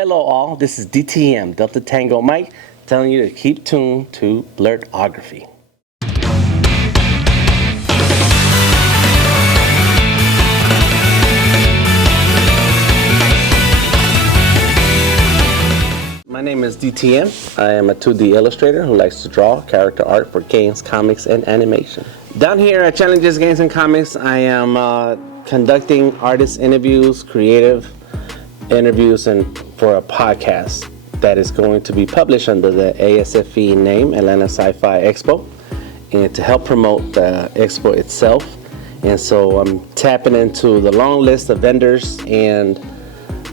Hello all, this is DTM, Delta Tango Mike, telling you to keep tuned to Blurtography. My name is DTM. I am a 2D illustrator who likes to draw character art for games, comics, and animation. Down here at Challenges Games and Comics, I am conducting artist interviews, creative interviews, and for a podcast that is going to be published under the ASFE name, Atlanta Sci-fi Expo, and to help promote the Expo itself. And so I'm tapping into the long list of vendors and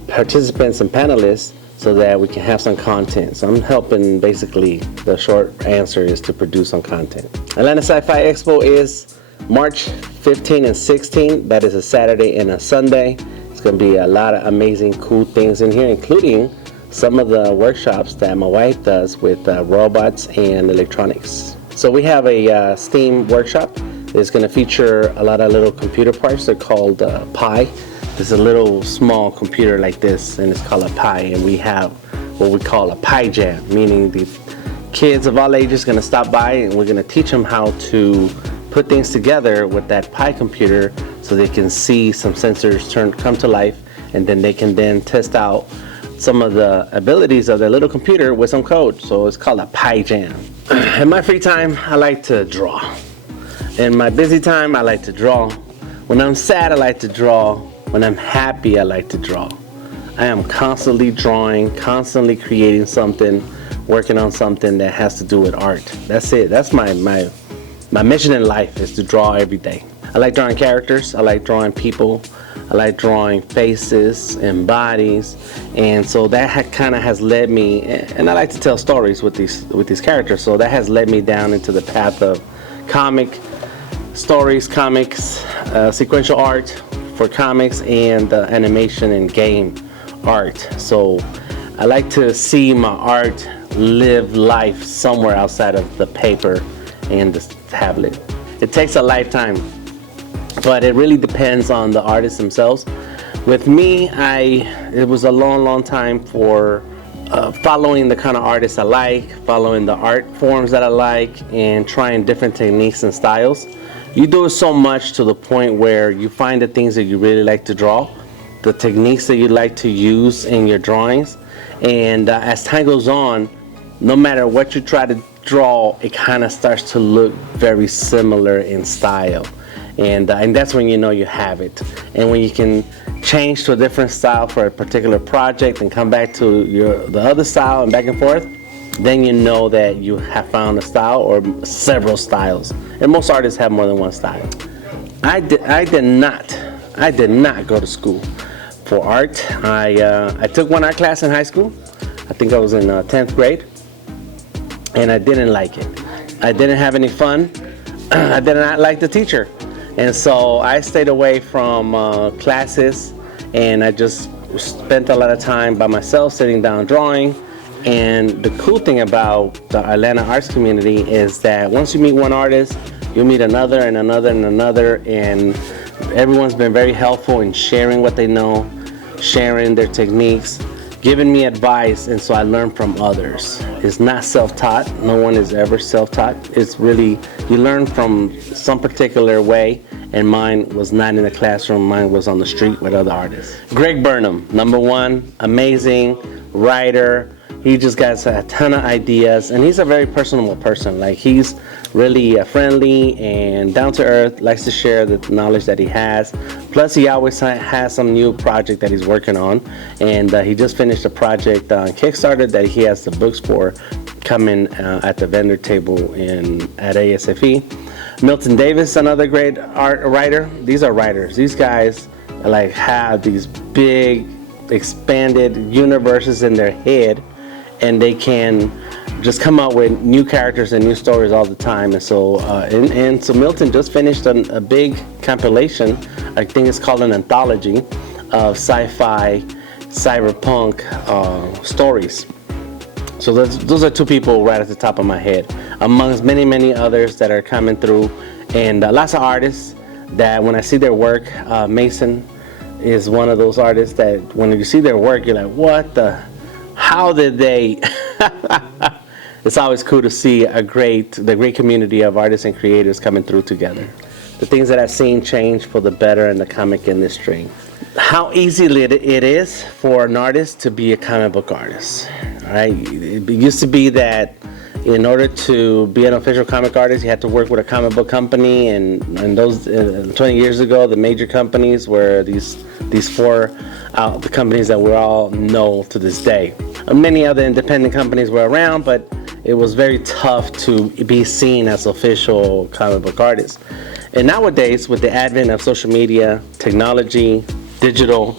participants and panelists so that we can have some content. So I'm helping, basically, the short answer is to produce some content. Atlanta Sci-Fi Expo is March 15 and 16. That is a Saturday and a Sunday. It's going to be a lot of amazing, cool things in here, including some of the workshops that my wife does with robots and electronics. So we have a STEAM workshop. It's going to feature a lot of little computer parts. They're called Pi. It's a little small computer like this, and it's called a Pi. And we have what we call a Pi Jam, meaning the kids of all ages are going to stop by, and we're going to teach them how to put things together with that Pi computer so they can see some sensors come to life, and then they can then test out some of the abilities of their little computer with some code. So it's called a Pi Jam. In my free time, I like to draw. In my busy time, I like to draw. When I'm sad, I like to draw. When I'm happy, I like to draw. I am constantly drawing, constantly creating something, working on something that has to do with art. That's it. That's my mission in life, is to draw every day. I like drawing characters. I like drawing people. I like drawing faces and bodies, and so that kind of has led me. And I like to tell stories with these characters. So that has led me down into the path of comic stories, comics, sequential art for comics, and animation and game art. So I like to see my art live life somewhere outside of the paper and the tablet. It takes a lifetime, but it really depends on the artists themselves. With me, it was a long time for following the kind of artists I like, following the art forms that I like, and trying different techniques and styles. You do it so much to the point where you find the things that you really like to draw, the techniques that you like to use in your drawings, and as time goes on, no matter what you try to draw, it kind of starts to look very similar in style, and that's when you know you have it. And when you can change to a different style for a particular project and come back to the other style and back and forth, then you know that you have found a style or several styles. And most artists have more than one style. I did not go to school for art. I took one art class in high school. I think I was in 10th grade, and I didn't like it. I didn't have any fun. I did not like the teacher, and so I stayed away from classes, and I just spent a lot of time by myself sitting down drawing. And the cool thing about the Atlanta arts community is that once you meet one artist, you meet another and another and another, and everyone's been very helpful in sharing what they know, sharing their techniques, giving me advice, and so I learn from others. It's not self-taught. No one is ever self-taught. It's really, you learn from some particular way, and mine was not in the classroom. Mine was on the street with other artists. Greg Burnham, #1, amazing writer. He just got a ton of ideas, and he's a very personable person. Like, he's really friendly and down to earth, likes to share the knowledge that he has. Plus, he always has some new project that he's working on, and he just finished a project on Kickstarter that he has the books for coming at the vendor table at ASFE. Milton Davis, another great art writer. These are writers. These guys like have these big, expanded universes in their head, and they can just come out with new characters and new stories all the time. And so so Milton just finished a big compilation. I think it's called an anthology of sci-fi, cyberpunk stories. So those are two people right at the top of my head, amongst many others that are coming through, and lots of artists that when I see their work, Mason is one of those artists that when you see their work, you're like, what the how did they? It's always cool to see the great community of artists and creators coming through together. The things that I've seen change for the better in the comic industry. How easy it is for an artist to be a comic book artist. All right, it used to be that in order to be an official comic artist, you had to work with a comic book company, and those 20 years ago, the major companies were these four the companies that we all know to this day. Many other independent companies were around, but it was very tough to be seen as official comic book artists. And nowadays, with the advent of social media, technology, digital,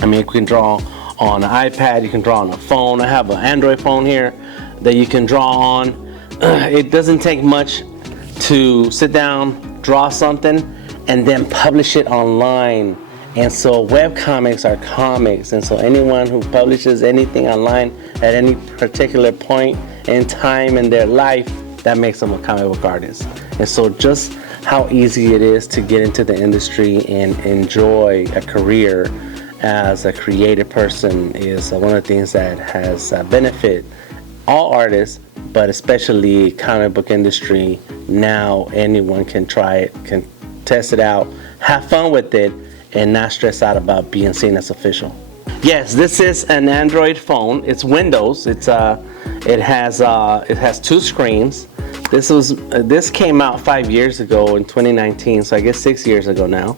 I mean, you can draw on an iPad, you can draw on a phone. I have an Android phone here that you can draw on. It doesn't take much to sit down, draw something, and then publish it online. And so web comics are comics, and so anyone who publishes anything online at any particular point in time in their life, that makes them a comic book artist. And so just how easy it is to get into the industry and enjoy a career as a creative person is one of the things that has benefit all artists, but especially comic book industry. Now anyone can try it, can test it out, have fun with it, and not stress out about being seen as official. Yes, this is an Android phone. It's Windows. It has two screens. This came out 5 years ago in 2019, so I guess 6 years ago now.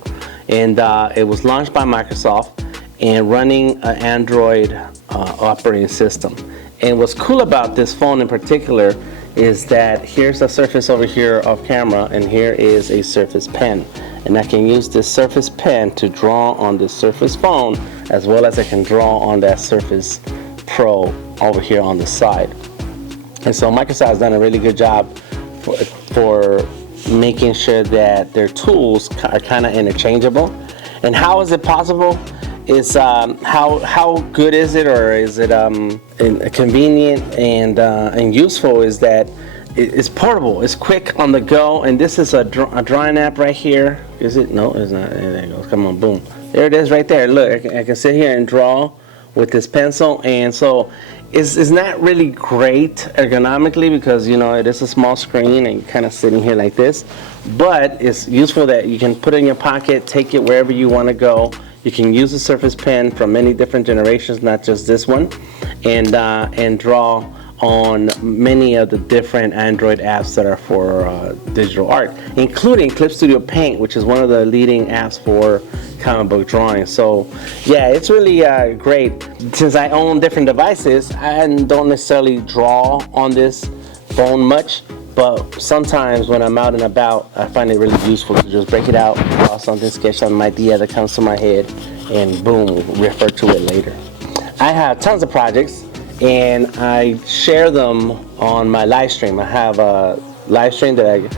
And it was launched by Microsoft and running an Android operating system. And what's cool about this phone in particular is that here's a Surface over here off camera, and here is a Surface Pen. And I can use this Surface Pen to draw on the Surface phone, as well as I can draw on that Surface Pro over here on the side. And so Microsoft has done a really good job for making sure that their tools are kind of interchangeable. And how is it possible? Is how good is it, or is it convenient and useful? Is that it's portable, it's quick on the go, and this is a drawing app right here. Is it? No, it's not. There it goes. Come on, boom. There it is right there. Look, I can sit here and draw with this pencil, and so it's not really great ergonomically because, you know, it is a small screen and you're kind of sitting here like this, but it's useful that you can put it in your pocket, take it wherever you want to go. You can use the Surface Pen from many different generations, not just this one, and draw on many of the different Android apps that are for digital art, including Clip Studio Paint, which is one of the leading apps for comic book drawing. So yeah, it's really great. Since I own different devices, I don't necessarily draw on this phone much, but sometimes when I'm out and about, I find it really useful to just break it out, draw something, sketch some idea that comes to my head, and boom, refer to it later. I have tons of projects, and I share them on my live stream. I have a live stream that I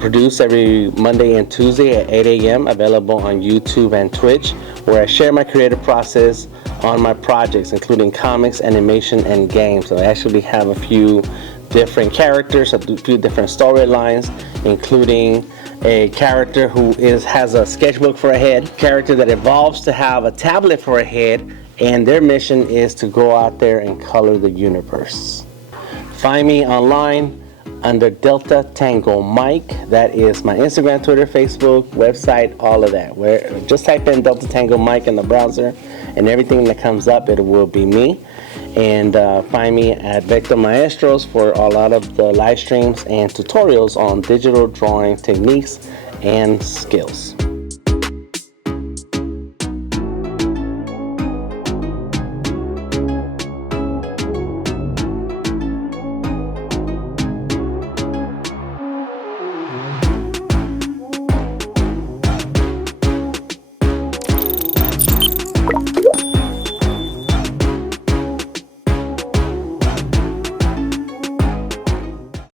produce every Monday and Tuesday at 8 a.m. available on YouTube and Twitch, where I share my creative process on my projects, including comics, animation, and games. So I actually have a few different characters, a few different storylines, including a character who has a sketchbook for a head, character that evolves to have a tablet for a head, and their mission is to go out there and color the universe. Find me online under Delta Tango Mike. That is my Instagram, Twitter, Facebook, website, all of that. Where just type in Delta Tango Mike in the browser, and everything that comes up, it will be me. And find me at Vector Maestros for a lot of the live streams and tutorials on digital drawing techniques and skills.